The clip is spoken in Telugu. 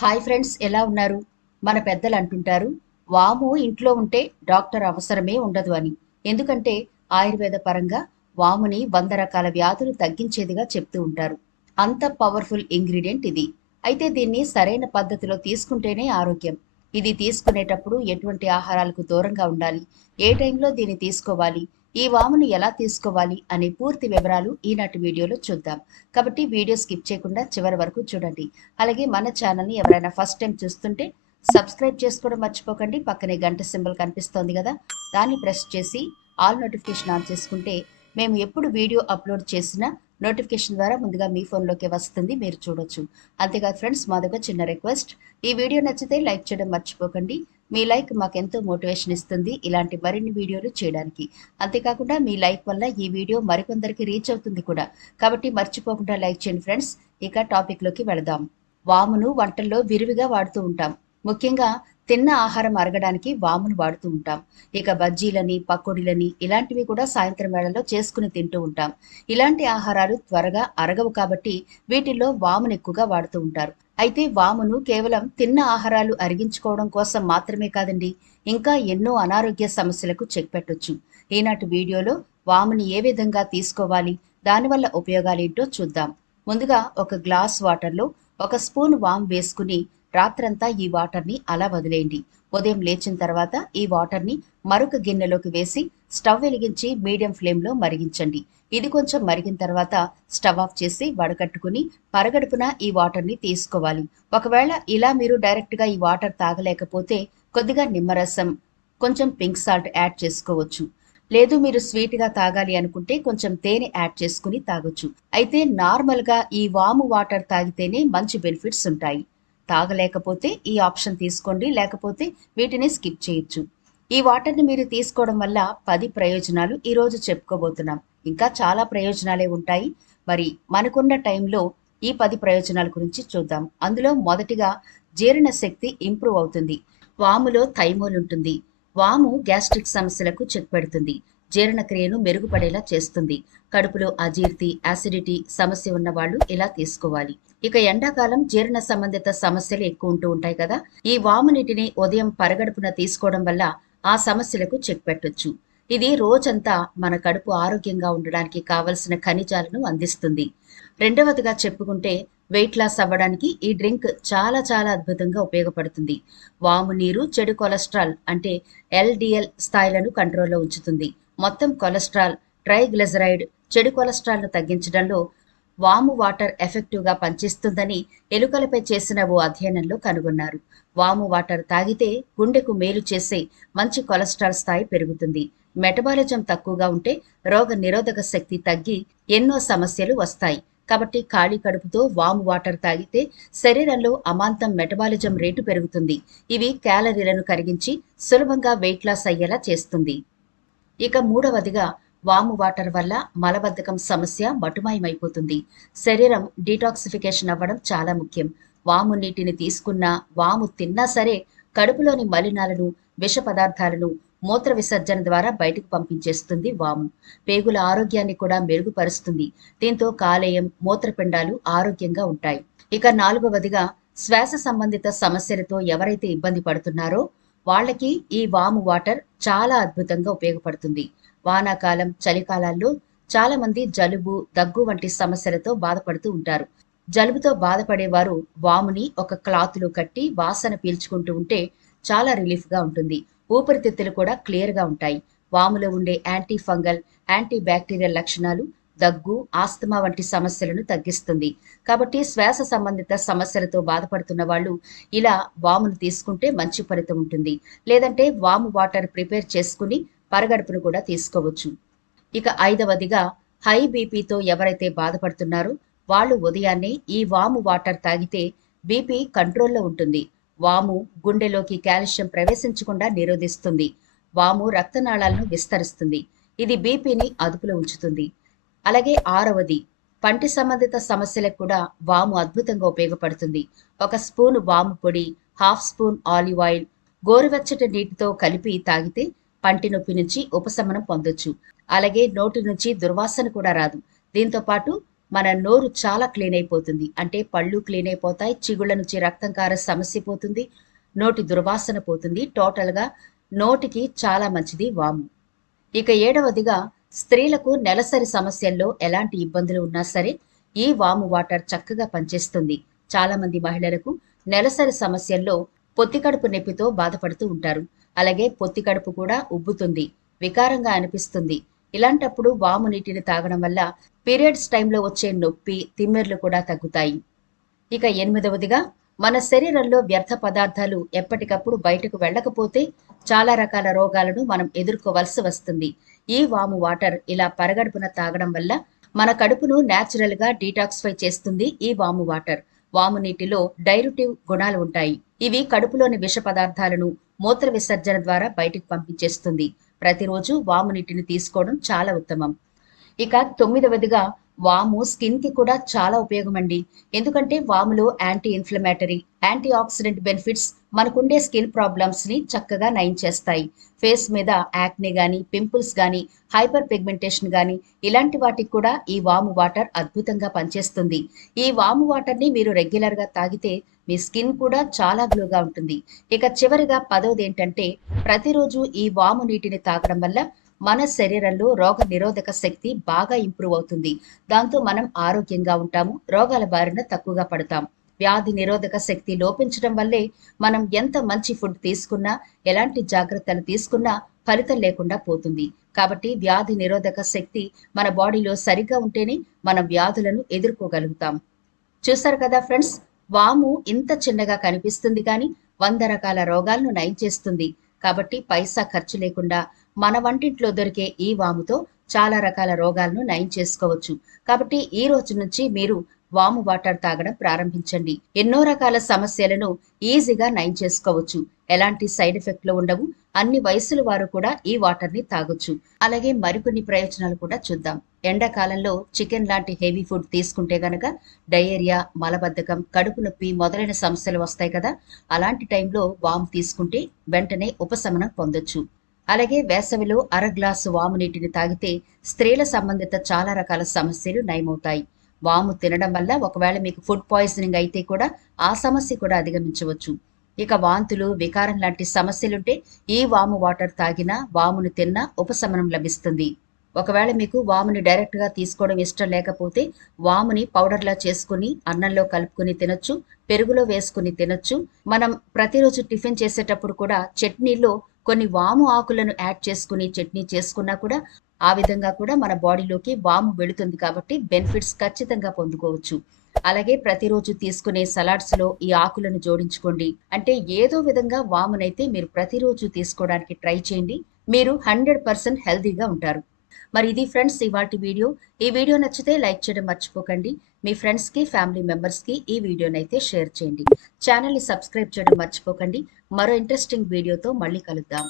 హాయ్ ఫ్రెండ్స్, ఎలా ఉన్నారు? మన పెద్దలు అంటుంటారు, వాము ఇంట్లో ఉంటే డాక్టర్ అవసరమే ఉండదు అని. ఎందుకంటే ఆయుర్వేద పరంగా వాముని 100 రకాల వ్యాధులు తగ్గించేదిగా చెప్తూ ఉంటారు. అంత పవర్ఫుల్ ఇంగ్రీడియంట్ ఇది. అయితే దీన్ని సరైన పద్ధతిలో తీసుకుంటేనే ఆరోగ్యం. ఇది తీసుకునేటప్పుడు ఎటువంటి ఆహారాలకు దూరంగా ఉండాలి, ఏ టైంలో దీన్ని తీసుకోవాలి, ఈ వాముని ఎలా తీసుకోవాలి అనే పూర్తి వివరాలు ఈనాటి వీడియోలో చూద్దాం. కాబట్టి వీడియో స్కిప్ చేయకుండా చివరి వరకు చూడండి. అలాగే మన ఛానల్ని ఎవరైనా ఫస్ట్ టైం చూస్తుంటే సబ్స్క్రైబ్ చేసుకోవడం మర్చిపోకండి. పక్కనే గంట సింబల్ కనిపిస్తోంది కదా, దాన్ని ప్రెస్ చేసి ఆల్ నోటిఫికేషన్ ఆన్ చేసుకుంటే మేము ఎప్పుడు వీడియో అప్లోడ్ చేసినా నోటిఫికేషన్ ద్వారా ముందుగా మీ ఫోన్లోకి వస్తుంది, మీరు చూడొచ్చు. అంతేకాదు ఫ్రెండ్స్, మాదొక చిన్న రిక్వెస్ట్, ఈ వీడియో నచ్చితే లైక్ చేయడం మర్చిపోకండి. మీ లైక్ మాకెంతో మోటివేషన్ ఇస్తుంది ఇలాంటి మరిన్ని వీడియోలు చేయడానికి. అంతేకాకుండా మీ లైక్ వల్ల ఈ వీడియో మరికొందరికి రీచ్ అవుతుంది కూడా. కాబట్టి మర్చిపోకుండా లైక్ చేయండి ఫ్రెండ్స్. ఇక టాపిక్లోకి వెళదాం. వామును వంటల్లో విరివిగా వాడుతూ ఉంటాం. ముఖ్యంగా తిన్న ఆహారం అరగడానికి వామును వాడుతూ ఉంటాం. ఇక బజ్జీలని, పకోడీలని ఇలాంటివి కూడా సాయంత్రం వేళల్లో చేసుకుని తింటూ ఉంటాం. ఇలాంటి ఆహారాలు త్వరగా అరగవు కాబట్టి వీటిల్లో వామును ఎక్కువగా వాడుతూ ఉంటారు. అయితే వామును కేవలం తిన్న ఆహారాలు అరిగించుకోవడం కోసం మాత్రమే కాదండి, ఇంకా ఎన్నో అనారోగ్య సమస్యలకు చెక్ పెట్టొచ్చు. ఈనాటి వీడియోలో వాముని ఏ విధంగా తీసుకోవాలి, దానివల్ల ఉపయోగాలేంటో చూద్దాం. ముందుగా ఒక గ్లాస్ వాటర్లో ఒక స్పూన్ వాము వేసుకుని రాత్రంతా ఈ వాటర్ని అలా వదిలేయండి. ఉదయం లేచిన తర్వాత ఈ వాటర్ని మరొక గిన్నెలోకి వేసి స్టవ్ వెలిగించి మీడియం ఫ్లేమ్లో మరిగించండి. ఇది కొంచెం మరిగిన తర్వాత స్టవ్ ఆఫ్ చేసి వడకట్టుకుని పరగడుపున ఈ వాటర్ని తీసుకోవాలి. ఒకవేళ ఇలా మీరు డైరెక్ట్గా ఈ వాటర్ తాగలేకపోతే కొద్దిగా నిమ్మరసం, కొంచెం పింక్ సాల్ట్ యాడ్ చేసుకోవచ్చు. లేదు మీరు స్వీట్గా తాగాలి అనుకుంటే కొంచెం తేనె యాడ్ చేసుకుని తాగొచ్చు. అయితే నార్మల్గా ఈ వాము వాటర్ తాగితేనే మంచి బెనిఫిట్స్ ఉంటాయి. తాగలేకపోతే ఈ ఆప్షన్ తీసుకోండి, లేకపోతే వీటిని స్కిప్ చేయొచ్చు. ఈ వాటర్ని మీరు తీసుకోవడం వల్ల 10 ప్రయోజనాలు ఈరోజు చెప్పుకోబోతున్నాం. ఇంకా చాలా ప్రయోజనాలే ఉంటాయి. మరి మనకున్న టైంలో ఈ 10 ప్రయోజనాల గురించి చూద్దాం. అందులో మొదటిగా జీర్ణశక్తి ఇంప్రూవ్ అవుతుంది. వాములో థైమోల్ ఉంటుంది. వాము గ్యాస్ట్రిక్ సమస్యలకు చెక్ పెడుతుంది. జీర్ణక్రియను మెరుగుపడేలా చేస్తుంది. కడుపులో అజీర్తి, యాసిడిటీ సమస్య ఉన్న వాళ్ళు ఇలా తీసుకోవాలి. ఇక ఎండాకాలం జీర్ణ సంబంధిత సమస్యలు ఎక్కువ ఉంటూ ఉంటాయి కదా, ఈ వాము నీటిని ఉదయం పరగడుపున తీసుకోవడం వల్ల ఆ సమస్యలకు చెక్ పెట్టొచ్చు. ఇది రోజంతా మన కడుపు ఆరోగ్యంగా ఉండడానికి కావలసిన ఖనిజాలను అందిస్తుంది. రెండవదిగా చెప్పుకుంటే వెయిట్ లాస్ అవ్వడానికి ఈ డ్రింక్ చాలా చాలా అద్భుతంగా ఉపయోగపడుతుంది. వాము నీరు చెడు కొలెస్ట్రాల్ అంటే ఎల్డిఎల్ స్థాయిలను కంట్రోల్లో ఉంచుతుంది. మొత్తం కొలెస్ట్రాల్, ట్రైగ్లిజరైడ్, చెడు కొలెస్ట్రాల్ను తగ్గించడంలో వాము వాటర్ ఎఫెక్టివ్గా పనిచేస్తుందని ఎలుకలపై చేసిన ఓ అధ్యయనంలో కనుగొన్నారు. వాము వాటర్ తాగితే గుండెకు మేలు చేసే మంచి కొలెస్ట్రాల్ స్థాయి పెరుగుతుంది. మెటబాలిజం తక్కువగా ఉంటే రోగ నిరోధక శక్తి తగ్గి ఎన్నో సమస్యలు వస్తాయి. కాబట్టి ఖాళీ కడుపుతో వాము వాటర్ తాగితే శరీరంలో అమాంతం మెటబాలిజం రేటు పెరుగుతుంది. ఇవి క్యాలరీలను కరిగించి సులభంగా వెయిట్ లాస్ అయ్యేలా చేస్తుంది. ఇక మూడవదిగా వాము వాటర్ వల్ల మలబద్ధకం సమస్య మటుమాయమైపోతుంది. శరీరం డీటాక్సిఫికేషన్ అవ్వడం చాలా ముఖ్యం. వాము నీటిని తీసుకున్నా, వాము తిన్నా సరే కడుపులోని మలినాలను, విష పదార్థాలను మూత్ర విసర్జన ద్వారా బయటకు పంపించేస్తుంది వాము. పేగుల ఆరోగ్యాన్ని కూడా మెరుగుపరుస్తుంది. దీంతో కాలేయం, మూత్రపిండాలు ఆరోగ్యంగా ఉంటాయి. ఇక నాలుగవదిగా శ్వాస సంబంధిత సమస్యలతో ఎవరైతే ఇబ్బంది పడుతున్నారో వాళ్ళకి ఈ వాము వాటర్ చాలా అద్భుతంగా ఉపయోగపడుతుంది. వానాకాలం, చలికాలాల్లో చాలా మంది జలుబు, దగ్గు వంటి సమస్యలతో బాధపడుతూ ఉంటారు. జలుబుతో బాధపడేవారు వాముని ఒక క్లాత్లో కట్టి వాసన పీల్చుకుంటూ ఉంటే చాలా రిలీఫ్గా ఉంటుంది. ఊపిరితిత్తులు కూడా క్లియర్గా ఉంటాయి. వాములో ఉండే యాంటీ ఫంగల్, యాంటీ బ్యాక్టీరియల్ లక్షణాలు దగ్గు, ఆస్తమా వంటి సమస్యలను తగ్గిస్తుంది. కాబట్టి శ్వాస సంబంధిత సమస్యలతో బాధపడుతున్న వాళ్ళు ఇలా వామును తీసుకుంటే మంచి ఫలితం ఉంటుంది. లేదంటే వాము వాటర్ ప్రిపేర్ చేసుకుని పరగడుపును కూడా తీసుకోవచ్చు. ఇక ఐదవదిగా హై బీపీతో ఎవరైతే బాధపడుతున్నారో వాళ్ళు ఉదయాన్నే ఈ వాము వాటర్ తాగితే బీపీ కంట్రోల్లో ఉంటుంది. వాము గుండెలోకి కాల్షియం ప్రవేశించకుండా నిరోధిస్తుంది. వాము రక్తనాళాలను విస్తరిస్తుంది. ఇది బీపీని అదుపులో ఉంచుతుంది. అలాగే ఆరవది, పంటి సంబంధిత సమస్యలకు కూడా వాము అద్భుతంగా ఉపయోగపడుతుంది. ఒక స్పూన్ వాము పొడి, హాఫ్ స్పూన్ ఆలివ్ ఆయిల్ గోరువెచ్చటి నీటితో కలిపి తాగితే పంటి నొప్పి నుంచి ఉపశమనం పొందొచ్చు. అలాగే నోటి నుంచి దుర్వాసన కూడా రాదు. దీంతో పాటు మన నోరు చాలా క్లీన్ అయిపోతుంది. అంటే పళ్ళు క్లీన్ అయిపోతాయి, చిగుళ్ళ నుంచి రక్తం కారే సమస్య పోతుంది, నోటి దుర్వాసన పోతుంది. టోటల్‌గా నోటికి చాలా మంచిది వాము. ఇక ఏడవదిగా స్త్రీలకు నెలసరి సమస్యల్లో ఎలాంటి ఇబ్బందులు ఉన్నా సరే ఈ వాము వాటర్ చక్కగా పనిచేస్తుంది. చాలా మంది మహిళలకు నెలసరి సమస్యల్లో పొత్తికడుపు నొప్పితో బాధపడుతూ ఉంటారు. అలాగే పొత్తికడుపు కూడా ఉబ్బుతుంది, వికారంగా అనిపిస్తుంది. ఇలాంటప్పుడు వాము నీటిని తాగడం వల్ల పీరియడ్స్ టైంలో వచ్చే నొప్పి, తిమ్మెర్లు కూడా తగ్గుతాయి. ఇక ఎనిమిదవదిగా మన శరీరంలో వ్యర్థ పదార్థాలు ఎప్పటికప్పుడు బయటకు వెళ్ళకపోతే చాలా రకాల రోగాలను మనం ఎదుర్కోవలసి వస్తుంది. ఈ వాము వాటర్ ఇలా పరగడుపున తాగడం వల్ల మన కడుపును న్యాచురల్ గా డీటాక్సిఫై చేస్తుంది ఈ వాము వాటర్. వాము నీటిలో డైరుటివ్ గుణాలు ఉంటాయి. ఇవి కడుపులోని విష పదార్థాలను మూత్ర విసర్జన ద్వారా బయటకు పంపించేస్తుంది. ప్రతిరోజు వాము నీటిని తీసుకోవడం చాలా ఉత్తమం. ఇక తొమ్మిదవదిగా వాము స్కిన్ కి కూడా చాలా ఉపయోగమండి. ఎందుకంటే వాములో anti inflammatory, anti oxidant benefits మనకుండే స్కిన్ ప్రాబ్లమ్స్ ని చక్కగా నయం చేస్తాయి. ఫేస్ మీద యాక్నే గాని, పింపుల్స్ గాని, హైపర్ పిగ్మెంటేషన్ గాని ఇలాంటి వాటికి కూడా ఈ వాము వాటర్ అద్భుతంగా పనిచేస్తుంది. ఈ వాము వాటర్ ని మీరు రెగ్యులర్ గా తాగితే మీ స్కిన్ కూడా చాలా గ్లోగా ఉంటుంది. ఇక చివరిగా పదవది ఏంటంటే ప్రతిరోజు ఈ వాము నీటిని తాగడం వల్ల మన శరీరంలో రోగ నిరోధక శక్తి బాగా ఇంప్రూవ్ అవుతుంది. దాంతో మనం ఆరోగ్యంగా ఉంటాము, రోగాల బారిన తక్కువగా పడతాం. వ్యాధి నిరోధక శక్తి లోపించడం వల్లే మనం ఎంత మంచి ఫుడ్ తీసుకున్నా, ఎలాంటి జాగ్రత్తలు తీసుకున్నా ఫలితం లేకుండా పోతుంది. కాబట్టి వ్యాధి నిరోధక శక్తి మన బాడీలో సరిగ్గా ఉంటేనే మనం వ్యాధులను ఎదుర్కోగలుగుతాం. చూసారు కదా ఫ్రెండ్స్, వాము ఇంత చిన్నగా కనిపిస్తుంది కానీ 100 రకాల రోగాలను నయం చేస్తుంది. కాబట్టి పైసా ఖర్చు లేకుండా మన వంటింట్లో దొరికే ఈ వాముతో చాలా రకాల రోగాలను నయం చేసుకోవచ్చు. కాబట్టి ఈ రోజు నుంచి మీరు వాము వాటర్ తాగడం ప్రారంభించండి. ఎన్నో రకాల సమస్యలను ఈజీగా నయం చేసుకోవచ్చు. ఎలాంటి సైడ్ ఎఫెక్ట్లు ఉండవు. అన్ని వయసుల వారు కూడా ఈ వాటర్ ని తాగొచ్చు. అలాగే మరికొన్ని ప్రయోజనాలు కూడా చూద్దాం. ఎండాకాలంలో చికెన్ లాంటి హెవీ ఫుడ్ తీసుకుంటే గనక డయేరియా, మలబద్ధకం, కడుపు నొప్పి మొదలైన సమస్యలు వస్తాయి కదా. అలాంటి టైంలో వాము తీసుకుంటే వెంటనే ఉపశమనం పొందొచ్చు. అలాగే వేసవిలో అర గ్లాసు వాము నీటిని తాగితే స్త్రీల సంబంధిత చాలా రకాల సమస్యలు నయమవుతాయి. వాము తినడం వల్ల ఒకవేళ మీకు ఫుడ్ పాయిజనింగ్ అయితే కూడా ఆ సమస్య కూడా అధిగమించవచ్చు. ఇక వాంతులు, వికారం లాంటి సమస్యలుంటే ఈ వాము వాటర్ తాగినా, వామును తిన్నా ఉపశమనం లభిస్తుంది. ఒకవేళ మీకు వాముని డైరెక్ట్ గా తీసుకోవడం ఇష్టం లేకపోతే వాముని పౌడర్లా చేసుకుని అన్నంలో కలుపుకుని తినొచ్చు, పెరుగులో వేసుకుని తినొచ్చు. మనం ప్రతిరోజు టిఫిన్ చేసేటప్పుడు కూడా చట్నీలో కొన్ని వాము ఆకులను యాడ్ చేసుకుని చట్నీ చేసుకున్నా కూడా ఆ విధంగా కూడా మన బాడీలోకి వాము వెళుతుంది. కాబట్టి బెనిఫిట్స్ ఖచ్చితంగా పొందుకోవచ్చు. అలాగే ప్రతిరోజు తీసుకునే సలాడ్స్ లో ఈ ఆకులను జోడించుకోండి. అంటే ఏదో విధంగా వామునైతే మీరు ప్రతిరోజు తీసుకోవడానికి ట్రై చేయండి. మీరు 100% హెల్తీగా ఉంటారు. మరి ఇది ఫ్రెండ్స్ ఇవాల్టి వీడియో. ఈ వీడియో నచ్చితే లైక్ చేయడం మర్చిపోకండి. మీ ఫ్రెండ్స్ కి, ఫ్యామిలీ మెంబర్స్ కి ఈ వీడియోనైతే షేర్ చేయండి. ఛానల్ ని సబ్స్క్రైబ్ చేయడం మర్చిపోకండి. మరో ఇంట్రెస్టింగ్ వీడియోతో మళ్ళీ కలుద్దాం.